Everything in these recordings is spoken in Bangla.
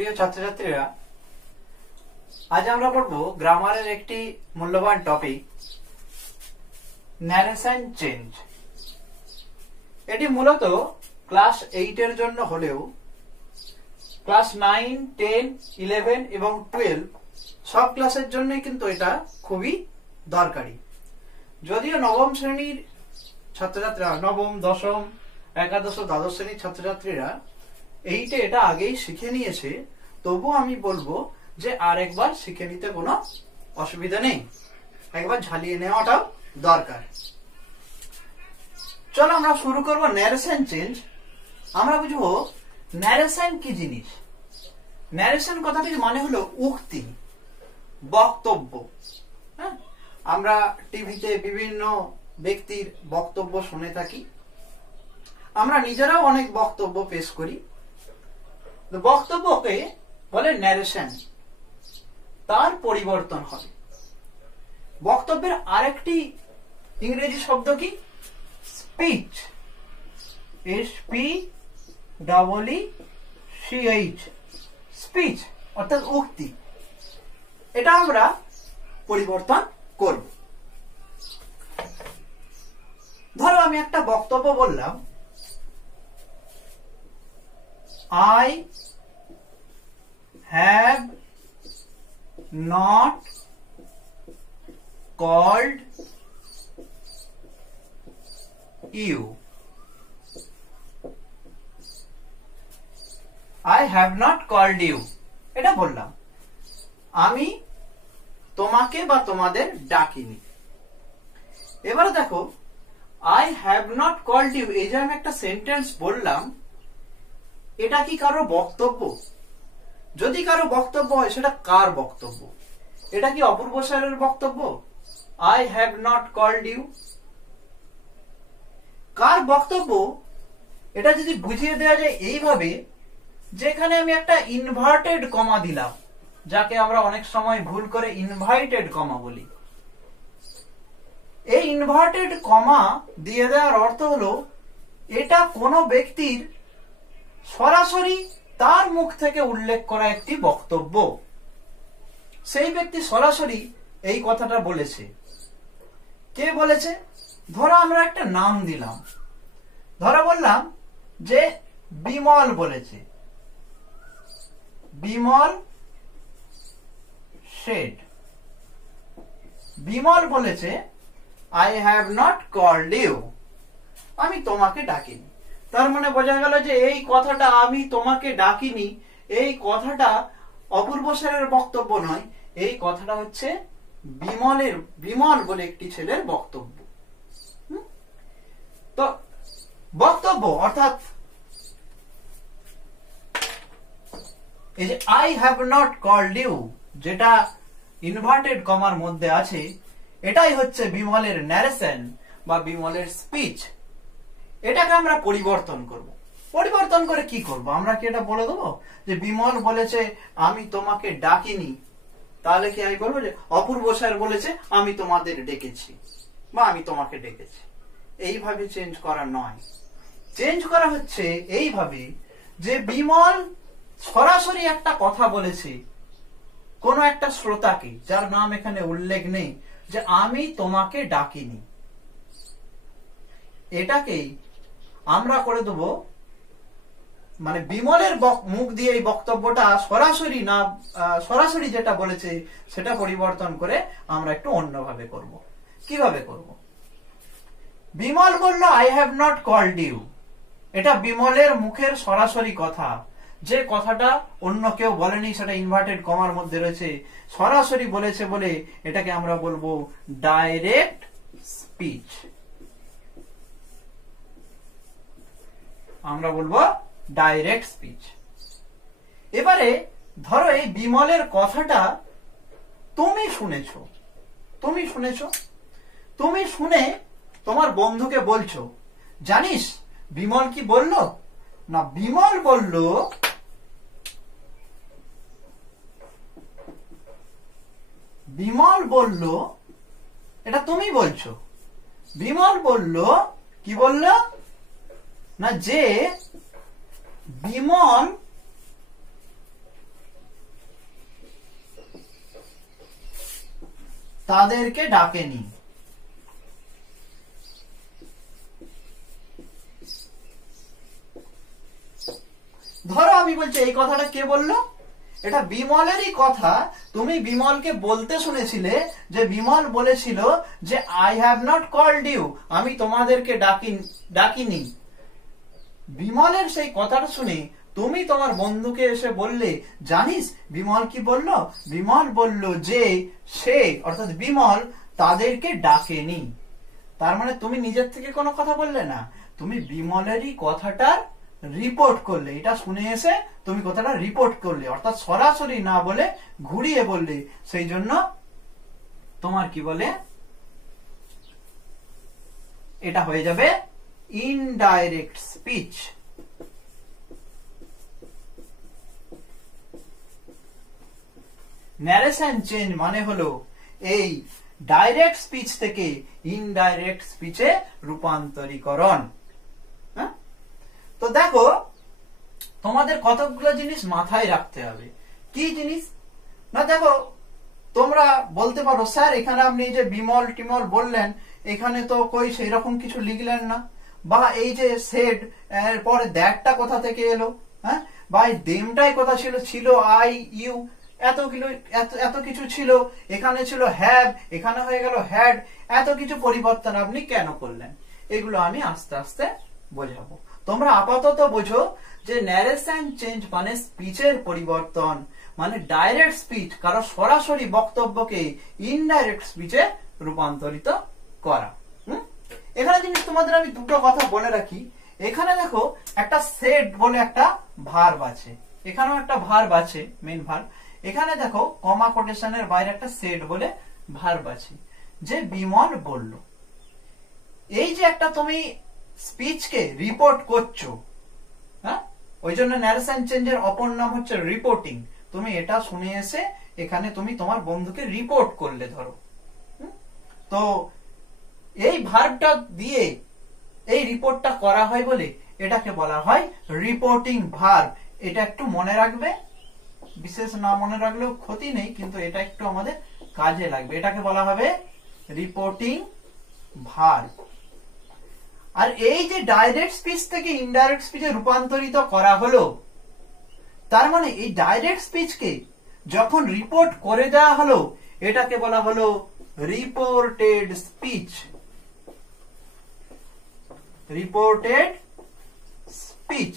প্রিয় ছাত্রছাত্রীরা, আজ আমরা পড়ব গ্রামারের একটি মূল্যবান টপিক, ন্যারেশন চেঞ্জ। এটি মূলত ক্লাস 8 এর জন্য হলেও ক্লাস 9, 10, 11 এবং 12 সব ক্লাসের জন্যই কিন্তু এটা খুবই দরকারি। যদিও নবম শ্রেণীর ছাত্রছাত্রীরা, নবম, দশম, একাদশ ও দ্বাদশ শ্রেণীর ছাত্রছাত্রীরা এইটা এটা আগেই শিখে নিয়েছে, তবুও আমি বলবো যে আরেকবার শিখে নিতে কোনো অসুবিধা নেই, একবার ঝালিয়ে নেওয়াটাও দরকার। চলো আমরা শুরু করব ন্যারেশন চেঞ্জ। আমরা বুঝবো ন্যারেশন কি জিনিস। ন্যারেশন কথাটির মানে হলো উক্তি, বক্তব্য। হ্যাঁ, আমরা টিভিতে বিভিন্ন ব্যক্তির বক্তব্য শুনে থাকি, আমরা নিজেরাও অনেক বক্তব্য পেশ করি। বক্তব্যকে বলে ন্যারেশন। তার পরিবর্তন হবে। বক্তব্যের আরেকটি ইংরেজি শব্দ কি? স্পিচ। SPEECH, স্পিচ অর্থাৎ উক্তি। এটা আমরা পরিবর্তন করব। ধরো আমি একটা বক্তব্য বললাম, I have not called you. I have not called you. এটা বললাম, আমি তোমাকে বা তোমাদের ডাকিনি। এবারে দেখো, I have not called you, এই যে আমি একটা সেন্টেন্স বললাম, এটা কি কারো বক্তব্য? যদি কারো বক্তব্য হয়, সেটা কার বক্তব্য? এটা কি অপূর্ব স্যারের বক্তব্য? I have not called you কার বক্তব্য? এটা যদি বুঝিয়ে দেওয়া যায় এইভাবে, যেখানে আমি একটা ইনভার্টেড কমা দিলাম, যাকে আমরা অনেক সময় ভুল করে ইনভাইটেড কমা বলি। এই ইনভার্টেড কমা দিয়ে দেওয়ার অর্থ হলো এটা কোনো ব্যক্তির সরাসরি তার মুখ থেকে উল্লেখ করা একটি বক্তব্য। সেই ব্যক্তি সরাসরি এই কথাটা বলেছে। কে বলেছে? ধরো আমরা একটা নাম দিলাম, ধরো বললাম যে বিমল বলেছে, বিমল শেড। বিমল বলেছে I have not called you, আমি তোমাকে ডাকিনি। তার মানে বোঝা গেল যে এই কথাটা আমি তোমাকে ডাকিনি, এই কথাটা অপূর্ব স্যারের বক্তব্য নয়, এই কথাটা হচ্ছে বিমল বলে একটি ছেলের বক্তব্য। তো বক্তব্য অর্থাৎ এই যে I have not called you, যেটা ইনভার্টেড কমার মধ্যে আছে, এটাই হচ্ছে বিমলের ন্যারেশন বা বিমলের স্পিচ। এটাকে আমরা পরিবর্তন করব। পরিবর্তন করে কি করব? আমরা কি এটা বলে দেবো যে বিমল বলেছে আমি তোমাকে ডাকিনি, তাহলে কি আমি বলবো যে অপূর্ব স্যার বলেছে আমি তোমাদের ডেকেছি বা আমি তোমাকে ডেকেছি? এইভাবে চেঞ্জ করা নয়। চেঞ্জ করা হচ্ছে এইভাবে যে বিমল সরাসরি একটা কথা বলেছে কোন একটা শ্রোতাকে, যার নাম এখানে উল্লেখ নেই, যে আমি তোমাকে ডাকিনি। এটাকেই আমরা করে দেব, মানে বিমলের মুখ দিয়ে এই বক্তব্যটা সরাসরি না, সরাসরি যেটা বলেছে সেটা পরিবর্তন করে আমরা একটু অন্যভাবে করব। কিভাবে করব? বিমল বলল I have not called you, এটা বিমলের মুখের সরাসরি কথা। যে কথাটা অন্য কেউ বলেনি, সেটা ইনভার্টেড কমার মধ্যে রয়েছে, সরাসরি বলেছে বলে এটাকে আমরা বলবো ডাইরেক্ট স্পিচ। আমরা বলবো ডাইরেক্ট স্পিচ। এবারে ধরো এই বিমলের কথাটা তুমি শুনেছো, তুমি শুনে তোমার বন্ধুকে বলছো, জানিস বিমল কি বলল? না, বিমল বলল, এটা তুমি বলছো। বিমল বলল, কি বলল না, যে বিমল তাদেরকে ডাকেনি। ধরো আমি বলছি এই কথাটা কে বললো, এটা বিমলেরই কথা। তুমি বিমলকে বলতে শুনেছিলে যে বিমল বলেছিল যে I have not called you, আমি তোমাদেরকে ডাকিনি। বিমলের সেই কথাটা শুনে তুমি তোমার বন্ধুকে এসে বললে, জানিস বিমল কি বলল? বিমল বলল যে সে অর্থাৎ বিমল তাদেরকে ডাকেনি। তার মানে তুমি নিজের থেকে কোনো কথা বললে না, তুমি বিমলেরই কথাটার রিপোর্ট করলে। এটা শুনে এসে তুমি কথাটা রিপোর্ট করলে, অর্থাৎ সরাসরি না বলে ঘুরিয়ে বললে। সেই জন্য তোমার কি বলে, এটা হয়ে যাবে ইনডাইরেক্ট স্পিচ। ন্যারেশন চেঞ্জ মানে হলো এই ডাইরেক্ট স্পিচ থেকে ইনডাইরেক্ট স্পিচে রূপান্তরীকরণ। তো দেখো তোমাদের কতগুলো জিনিস মাথায় রাখতে হবে। কি জিনিস না, দেখো তোমরা বলতে পারো স্যার এখানে আপনি যে বিমল টিমল বললেন এখানে তো কই সেই রকম কিছু লিখলেন না, বা এই যে সেড এর পরে দ্যাটটা কোথা থেকে এলো, হ্যাঁ, বা এই দেমটাই কোথা ছিল আই ইউ, এত কিছু ছিল, এখানে ছিল হ্যাভ, এখানে হয়ে গেল হ্যাড, এত কিছু পরিবর্তন আপনি কেন করলেন? এগুলো আমি আস্তে আস্তে বোঝাবো। তোমরা আপাতত বোঝো যে ন্যারেশন চেঞ্জ মানে স্পিচের পরিবর্তন, মানে ডাইরেক্ট স্পিচ কারো সরাসরি বক্তব্যকে ইনডাইরেক্ট স্পিচে রূপান্তরিত করা। এখানে জিনিস তোমাদের আমি দুটো কথা বলে রাখি। এখানে দেখো একটা সেড বলে একটা ভার্ব আছে, এখানেও একটা ভার্ব আছে, মেইন ভার্ব। এখানে দেখো কমা কোটেশনের বাইরে একটা সেড বলে ভার্ব আছে, যে বিমল বলল। এই যে একটা তুমি স্পিচকে রিপোর্ট করছো, হ্যাঁ, ওই জন্য ন্যারেশন চেঞ্জের অপর নাম হচ্ছে রিপোর্টিং। তুমি এটা শুনে এসে এখানে তুমি তোমার বন্ধুকে রিপোর্ট করলে ধরো, তো এই ভার্বটা দিয়ে এই রিপোর্টটা করা হয় বলে এটাকে বলা হয় রিপোর্টিং ভার্ব। এটা একটু মনে রাখবে, বিশেষ না মনে রাখলেও ক্ষতি নেই, কিন্তু এটা একটু আমাদের কাজে লাগবে। এটাকে বলা হবে রিপোর্টিং ভার্ব। আর এই যে ডাইরেক্ট স্পিচ থেকে ইনডাইরেক্ট স্পিচে রূপান্তরিত করা হলো, তার মানে এই ডাইরেক্ট স্পিচকে যখন রিপোর্ট করে দেওয়া হলো এটাকে বলা হলো reported speech. Reported speech.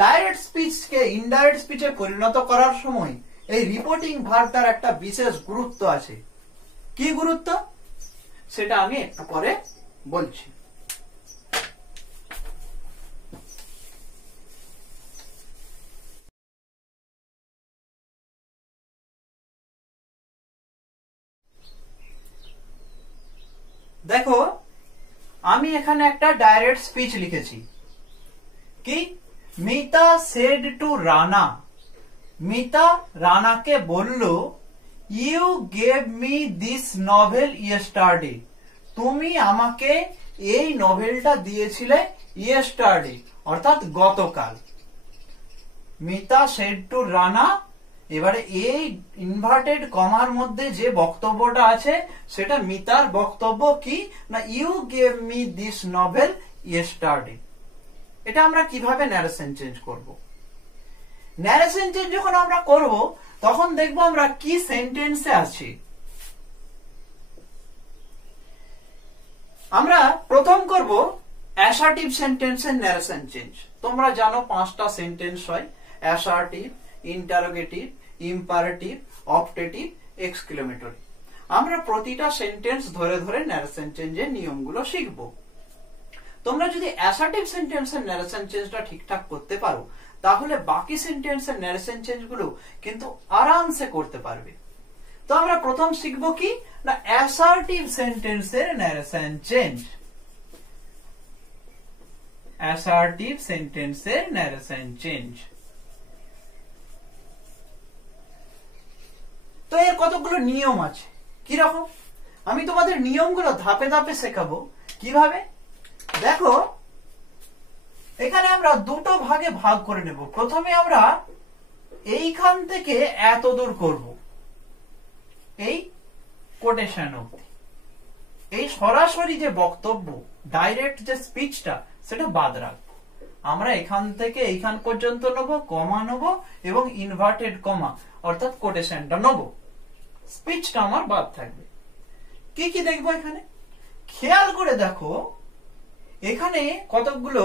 Direct স্পিচকে ইনডাইরেক্ট স্পিচে পরিণত করার সময় এই রিপোর্টিং ভার্বটার একটা বিশেষ গুরুত্ব আছে। কি গুরুত্ব সেটা আমি একটু পরে বলছি। দেখো আমি এখানে একটা ডাইরেক্ট স্পিচ লিখেছি। কি, মিতা সেড টু রানা, মিতা রানাকে বলল you gave me this novel yesterday, তুমি আমাকে এই নভেলটা দিয়েছিলে ইয়েস্টারডে অর্থাৎ গতকাল। মিতা সেড টু রানা, এবারে এই ইনভার্টেড কমার মধ্যে যে বক্তব্যটা আছে সেটা মিতার বক্তব্য। কি না, you gave me this novel yesterday. এটা আমরা কিভাবে ন্যারেশন চেঞ্জ করব? ন্যারেশন চেঞ্জ যখন আমরা করব তখন দেখবো আমরা কি সেন্টেন্সে আছি। আমরা প্রথম করব অ্যাসার্টিভ সেন্টেন্সের ন্যারেশন চেঞ্জ। তোমরা জানো 5টা সেন্টেন্স হয়, assertive, interrogative, imperative, optative, exclamatory. আমরা প্রতিটা সেন্টেন্স ধরে ধরে ন্যারেশন চেঞ্জের নিয়মগুলো শিখব। তোমরা যদি অ্যাসার্টিভ সেন্টেন্সের ন্যারেশন চেঞ্জটা ঠিকঠাক করতে পারো তাহলে বাকি সেন্টেন্সের ন্যারেশন চেঞ্জগুলো কিন্তু আরামসে করতে পারবে। তো আমরা প্রথম শিখব কি না, অ্যাসার্টিভ সেন্টেন্সের ন্যারেশন চেঞ্জ। অ্যাসার্টিভ সেন্টেন্সের ন্যারেশন চেঞ্জ। তো এর কতগুলো নিয়ম আছে। কি রকম? আমি তোমাদের নিয়মগুলো ধাপে ধাপে শেখাবো। কিভাবে দেখো, এখানে আমরা দুটো ভাগে ভাগ করে নেব। প্রথমে আমরা এইখান থেকে এত দূর করব, এই কোটেশন অবধি। এই সরাসরি যে বক্তব্য, ডাইরেক্ট যে স্পিচটা, সেটা বাদ রাখবো। আমরা এখান থেকে এইখান পর্যন্ত নেবো, কমা নেবো এবং ইনভার্টেড কমা অর্থাৎ কোটেশনটা নেবো। স্পিচটা আমার বাদ থাকবে। কি কি দেখবো এখানে? খেয়াল করে দেখো, এখানে কতগুলো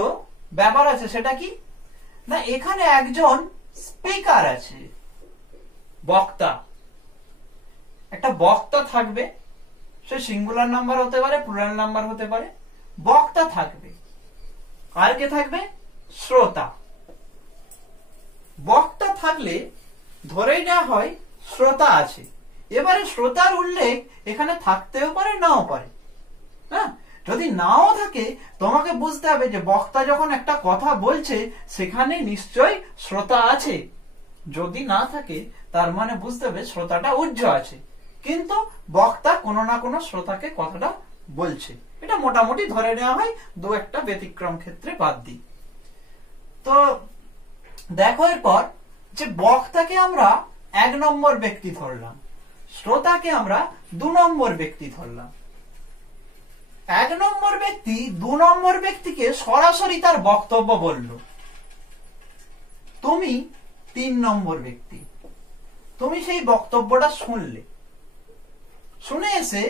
ব্যাপার আছে। সেটা কি না, এখানে একজন স্পিকার আছে, বক্তা। একটা বক্তা থাকবে, সে সিঙ্গুলার নাম্বার হতে পারে, প্লুরাল নাম্বার হতে পারে। বক্তা থাকবে, আর কে থাকবে? শ্রোতা। বক্তা থাকলে ধরেই নেওয়া হয় শ্রোতা আছে। এবারে শ্রোতার উল্লেখ এখানে থাকতেও পারে, নাও পারে। হ্যাঁ, যদি নাও থাকে তোমাকে বুঝতে হবে যে বক্তা যখন একটা কথা বলছে সেখানে নিশ্চয়ই শ্রোতা আছে। যদি না থাকে তার মানে বুঝতে হবে শ্রোতাটা উজ্জ্ব আছে, কিন্তু বক্তা কোনো না কোনো শ্রোতাকে কথাটা বলছে। এটা মোটামুটি ধরে নেওয়া হয়, দু একটা ব্যতিক্রম ক্ষেত্রে বাদ দিই। তো দেখো এরপর যে বক্তাকে আমরা 1 নম্বর ব্যক্তি ধরলাম, শ্রোতাকে আমরা 2 নম্বর ব্যক্তি ধরলাম। 1 নম্বর ব্যক্তি 2 নম্বর ব্যক্তিকে সরাসরি তার বক্তব্য বলল। তুমি 3 নম্বর ব্যক্তি, তুমি সেই বক্তব্যটা শুনলে। শুনে এসে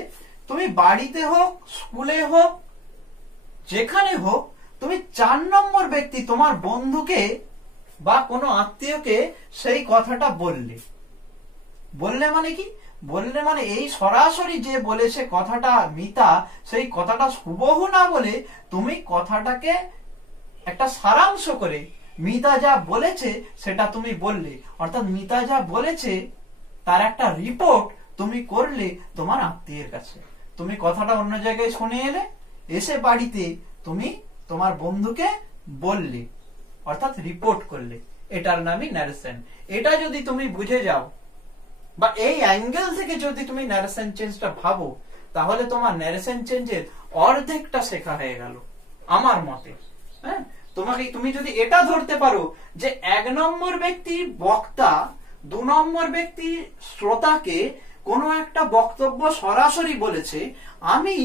তুমি বাড়িতে হোক, স্কুলে হোক, যেখানে হোক, তুমি 4 নম্বর ব্যক্তি তোমার বন্ধুকে বা কোনো আত্মীয়কে সেই কথাটা বললে। বললে মানে কি? বললে মানে এই সরাসরি যে বলেছে কথাটা মিতা, সেই কথাটা হুবহু না বলে তুমি কথাটাকে একটা সারাংশ করে মিতা যা বলেছে সেটা তুমি বললে। অর্থাৎ মিতা যা বলেছে তার একটা রিপোর্ট তুমি করলে তোমার আত্মীয়ের কাছে। তুমি কথাটা অন্য জায়গায় শুনে এলে, এসে বাড়িতে তুমি তোমার বন্ধুকে বললে, অর্থাৎ রিপোর্ট করলে। এটার নামই ন্যারেশন। এটা যদি তুমি বুঝে যাও বা এই অ্যাঙ্গেল থেকে যদি তুমি ন্যারেশন চেঞ্জটা ভাবো, তাহলে তোমার ন্যারেশন চেঞ্জের অর্ধেকটা শেখা হয়ে গেল আমার মতে। হ্যাঁ, তুমি যদি এটা ধরতে পারো যে 1 নম্বর ব্যক্তি বক্তা, 2 নম্বর ব্যক্তি শ্রোতাকে কোনো একটা বক্তব্য সরাসরি বলেছে, আমি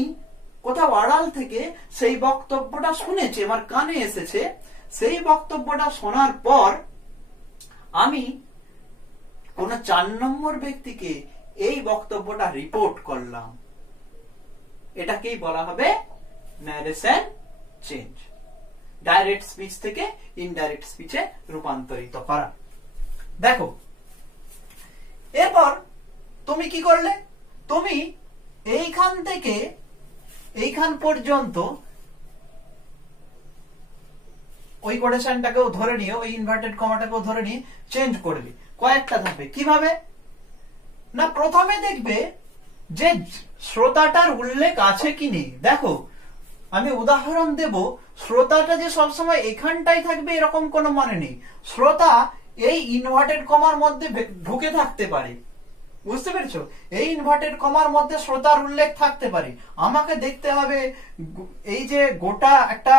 কোথাও আড়াল থেকে সেই বক্তব্যটা শুনেছি, আমার কানে এসেছে। সেই বক্তব্যটা শোনার পর আমি কোন 4 নম্বর ব্যক্তিকে এই বক্তব্যটা রিপোর্ট করলাম। এটাকেই বলা হবে ন্যারেশন চেঞ্জ। ডাইরেক্ট স্পিচ থেকে ইনডাইরেক্ট স্পিচে রূপান্তরিত করা। দেখো এরপর তুমি কি করলে? তুমি এইখান থেকে এইখান পর্যন্ত ওই কোটেশনটাকেও ধরে নিয়ে, ওই ইনভার্টেড কমাটাকেও ধরে নিয়ে চেঞ্জ করবে কয়েকটা ধাপে। কিভাবে না, প্রথমে দেখবে যে শ্রোতাটার উল্লেখ আছে কি নেই। দেখো আমি উদাহরণ দেব, শ্রোতাটা যে সবসময় এখানটাই থাকবে এরকম কোনো মানে নেই। শ্রোতা এই ইনভার্টেড কমার মধ্যে ঢুকে থাকতে পারে, বুঝতে পেরেছো? এই ইনভার্টেড কমার মধ্যে শ্রোতার উল্লেখ থাকতে পারে। আমাকে দেখতে হবে এই যে গোটা একটা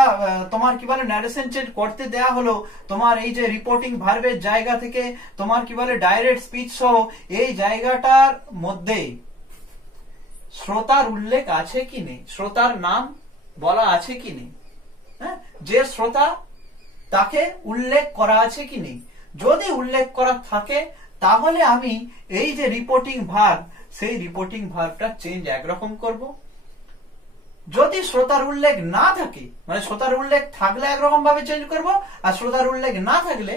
তোমার কি বলে ন্যারেশন চেঞ্জ করতে দেয়া হলো, তোমার এই যে রিপোর্টিং ভার্বের জায়গা থেকে তোমার কি বলে ডাইরেক্ট স্পিচ সহ এই জায়গাটার মধ্যে শ্রোতার উল্লেখ আছে কি নেই, শ্রোতার নাম বলা আছে কি নেই, হ্যাঁ, যে শ্রোতা তাকে উল্লেখ করা আছে কি নেই। যদি উল্লেখ করা থাকে তাহলে আমি এই যে রিপোর্টিং ভার্ব, সেই রিপোর্টিং ভার্বটা চেঞ্জ একরকম করব। যদি শ্রোতার উল্লেখ না থাকে, মানে শ্রোতার উল্লেখ থাকলে একরকম ভাবে চেঞ্জ করব, আর শ্রোতার উল্লেখ না থাকলে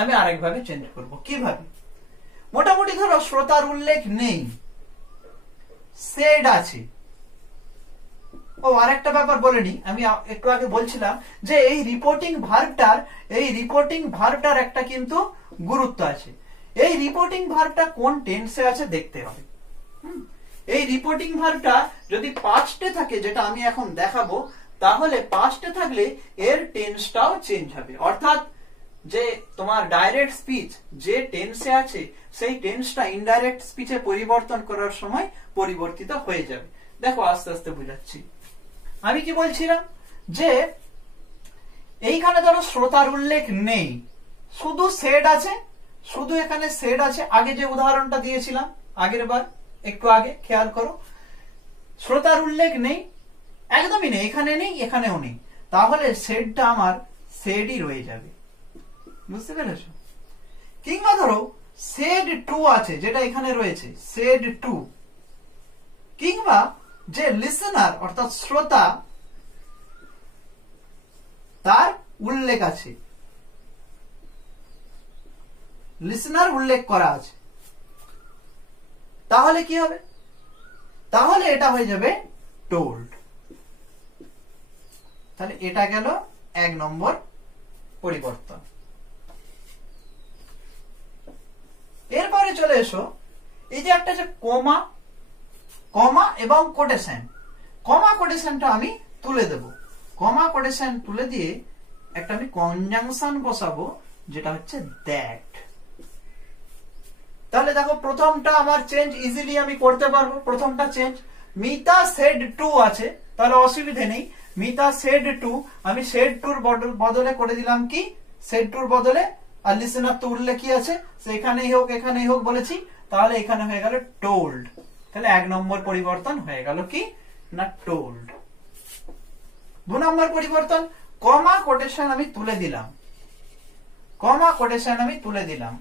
আমি আরেক ভাবে চেঞ্জ করব। কিভাবে? মোটামুটি ধরো শ্রোতার উল্লেখ নেই, সেড আছে। ও আরেকটা ব্যাপার বলেনি, আমি একটু আগে বলছিলাম যে এই রিপোর্টিং ভার্বটার একটা কিন্তু গুরুত্ব আছে। এই রিপোর্টিং ভার্বটা কোন টেন্সে আছে দেখতে হবে। এই রিপোর্টিং ভার্বটা যদি পাস্টে থাকে, যেটা আমি এখন দেখাবো, তাহলে পাস্টে থাকলে এর টেন্সটাও চেঞ্জ হবে। অর্থাৎ যে তোমার ডাইরেক্ট স্পিচ যে টেন্সে আছে সেই টেন্সটা ইনডাইরেক্ট স্পিচে পরিবর্তন করার সময় পরিবর্তিত হয়ে যাবে। দেখো আস্তে আস্তে বুঝাচ্ছি। আমি কি বলছিলাম যে এইখানে ধরো শ্রোতার উল্লেখ নেই, শুধু সেড আছে, শুধু এখানে সেড আছে। আগে যে উদাহরণটা দিয়েছিলাম আগের বার, একটু আগে খেয়াল করো, শ্রোতার উল্লেখ নেই, একদমই নেই, এখানে নেই, এখানেও নেই, তাহলে সেডটা আমার সেডই রয়ে যাবে। বুঝতে পেরেছ? কিংবা ধরো সেড টু আছে, যেটা এখানে রয়েছে সেড টু, কিংবা যে লিসেনার অর্থাৎ শ্রোতা তার উল্লেখ আছে, লিসেনার উল্লেখ করা আছে, তাহলে কি হবে? তাহলে এটা হয়ে যাবে টোল্ড। তাহলে এটা গেল 1 নম্বর পরিবর্তন। এরপরে চলে এসো, এই যে একটা যে কমা, কমা এবং কোটেশন, কমা কোটেশনটা আমি তুলে দেব। কমা কোটেশন তুলে দিয়ে একটা আমি কনজাংশন বসাবো, যেটা হচ্ছে দ্যাট। তাহলে দেখো প্রথমটা আমার চেঞ্জ ইজিলি আমি করতে পারবো। প্রথমটা চেঞ্জ, মিতা সেড টু আছে, তাহলে অসুবিধে নেই। মিতা সেড টু, আমি সেড টুর বদলে করে দিলাম কি, সেড টুর বদলে, আর লিসেনার তো উল্লেখ কি আছে, সেখানেই হোক এখানেই হোক বলেছি, তাহলে এখানে হয়ে গেল টোল্ড। তাহলে 1 নম্বর পরিবর্তন হয়ে গেল কি না টোল্ড। 2 নম্বর পরিবর্তন, কমা কোটেশন আমি তুলে দিলাম, কমা কোটেশন আমি তুলে দিলাম,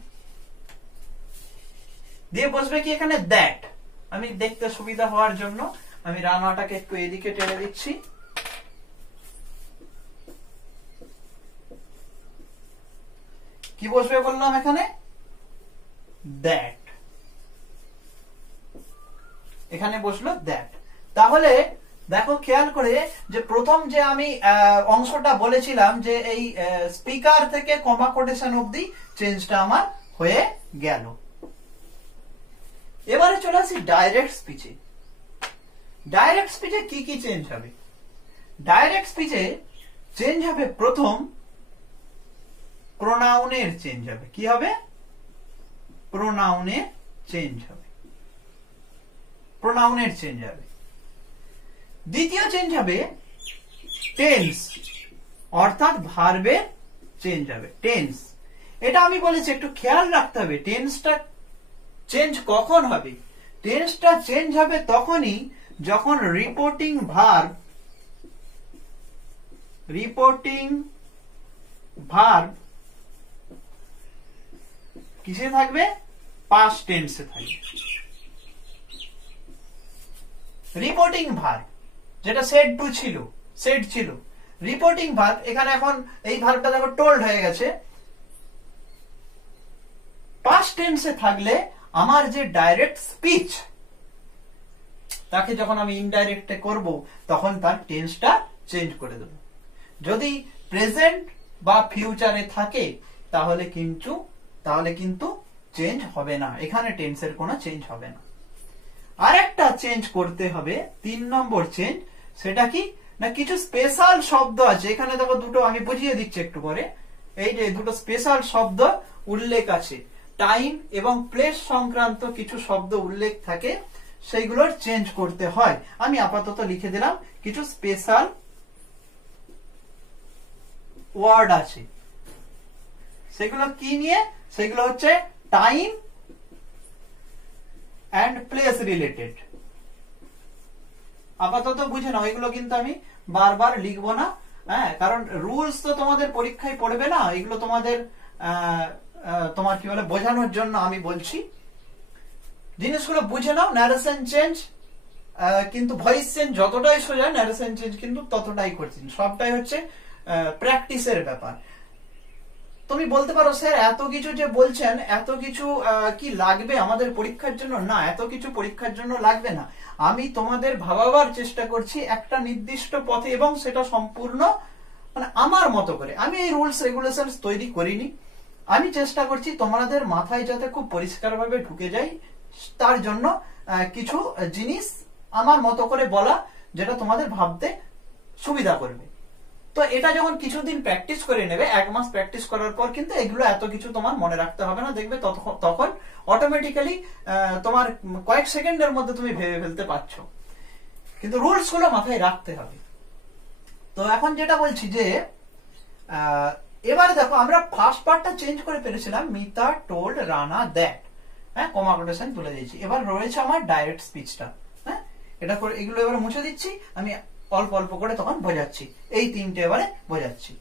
দিয়ে বসবে কি এখানে দ্যাট। আমি দেখতে সুবিধা হওয়ার জন্য আমি রানাটাকে একটু এদিকে টেনে দিচ্ছি। কি বসবে বললাম এখানে? দ্যাট। এখানে বসলো দ্যাট। তাহলে দেখো খেয়াল করে যে প্রথম যে আমি অংশটা বলেছিলাম যে এই স্পিকার থেকে কমা কোটেশন অবধি চেঞ্জটা আমার হয়ে গেল। এবারে চলে আসি ডাইরেক্ট স্পিচে। ডাইরেক্ট স্পিচে কি কি চেঞ্জ হবে? ডাইরেক্ট স্পিচে চেঞ্জ হবে প্রথম প্রোনাউনের চেঞ্জ হবে। কি হবে? প্রোনাউনের চেঞ্জ হবে, প্রোনাউনের চেঞ্জ হবে। দ্বিতীয় চেঞ্জ হবে টেন্স, অর্থাৎ ভার্বের চেঞ্জ হবে। টেন্স, এটা আমি বলেছি একটু খেয়াল রাখতে হবে। টেন্সটা চেঞ্জ কখন হবে? টেন্সটা চেঞ্জ হবে তখনই যখন রিপোর্টিং ভার্ব কিসে থাকবে? পাস্ট টেন্সে থাকবে। রিপোর্টিং ভার্ব যেটা সেড টু ছিল, সেড ছিল, রিপোর্টিং ভার্ব এখানে এখন এই ভার্বটা দেখো টোল্ড হয়ে গেছে। পাস্ট টেন্সে থাকলে আমার যে ডাইরেক্ট স্পিচ, তাকে যখন আমি ইনডাইরেক্টে করব তখন তার টেন্সটা চেঞ্জ করে দেব। যদি প্রেজেন্ট বা ফিউচারে থাকে তাহলে কিন্তু চেঞ্জ হবে না, এখানে টেন্সের কোনো চেঞ্জ হবে না। আরেকটা চেঞ্জ করতে হবে, 3 নম্বর চেঞ্জ, সেটা কি না কিছু স্পেশাল শব্দ আছে এখানে। দেখো দুটো আমি বুঝিয়ে দিচ্ছি একটু পরে। এই যে দুটো স্পেশাল শব্দ উল্লেখ আছে, টাইম এবং প্লেস সংক্রান্ত কিছু শব্দ উল্লেখ থাকে, সেইগুলোর চেঞ্জ করতে হয়। আমি আপাতত লিখে দিলাম কিছু স্পেশাল ওয়ার্ড আছে। সেগুলো কি নিয়ে? সেগুলো হচ্ছে টাইম অ্যান্ড প্লেস রিলেটেড। আপাতত বুঝে নাও, এগুলো কিন্তু আমি বারবার লিখবো না, হ্যাঁ, কারণ রুলস তো তোমাদের পরীক্ষায় পড়বে না, এগুলো তোমার কি বলে বোঝানোর জন্য আমি বলছি। জিনিসগুলো বুঝে নাও। ন্যারেশন চেঞ্জ কিন্তু ভয়েস চেঞ্জ যতটাই সোজা, ন্যারেশন চেঞ্জ কিন্তু ততটাই কঠিন। সবটাই হচ্ছে প্র্যাকটিসের ব্যাপার। তুমি বলতে পারো স্যার এত কিছু যে বলছেন, এত কিছু কি লাগবে আমাদের পরীক্ষার জন্য? না, এত কিছু পরীক্ষার জন্য লাগবে না। আমি তোমাদের ভাবাবার চেষ্টা করছি একটা নির্দিষ্ট পথে, এবং সেটা সম্পূর্ণ মানে আমার মতো করে। আমি এই রুলস রেগুলেশন তৈরি করিনি, আমি চেষ্টা করছি তোমাদের মাথায় যাতে খুব পরিষ্কারভাবে ঢুকে যায়, তার জন্য কিছু জিনিস আমার মতো করে বলা, যেটা তোমাদের ভাবতে সুবিধা করবে। তো এটা যখন কিছুদিন প্র্যাকটিস করে নেবে, 1 মাস প্র্যাকটিস করার পর কিন্তু এগুলো এত কিছু তোমার মনে রাখতে হবে না। দেখবে তখন অটোমেটিক্যালি তোমার কয়েক সেকেন্ডের মধ্যে তুমি ভেবে ফেলতে পারছো। কিন্তু রুলস গুলো মাথায় রাখতে হবে। তো এখন যেটা বলছি যে এবারে দেখো আমরা ফার্স্ট পার্টটা চেঞ্জ করে ফেলেছিলাম, মিতা টোল্ড রানা দ্যাট। হ্যাঁ, কমা কোটেশন তুলে দিয়েছি। এবার রয়েছে আমার ডাইরেক্ট স্পিচটা। হ্যাঁ, এটা করে এগুলো এবারে মুছে দিচ্ছি, আমি অল্প অল্প করে তখন বোঝাচ্ছি, এই তিনটে এবারে বোঝাচ্ছি।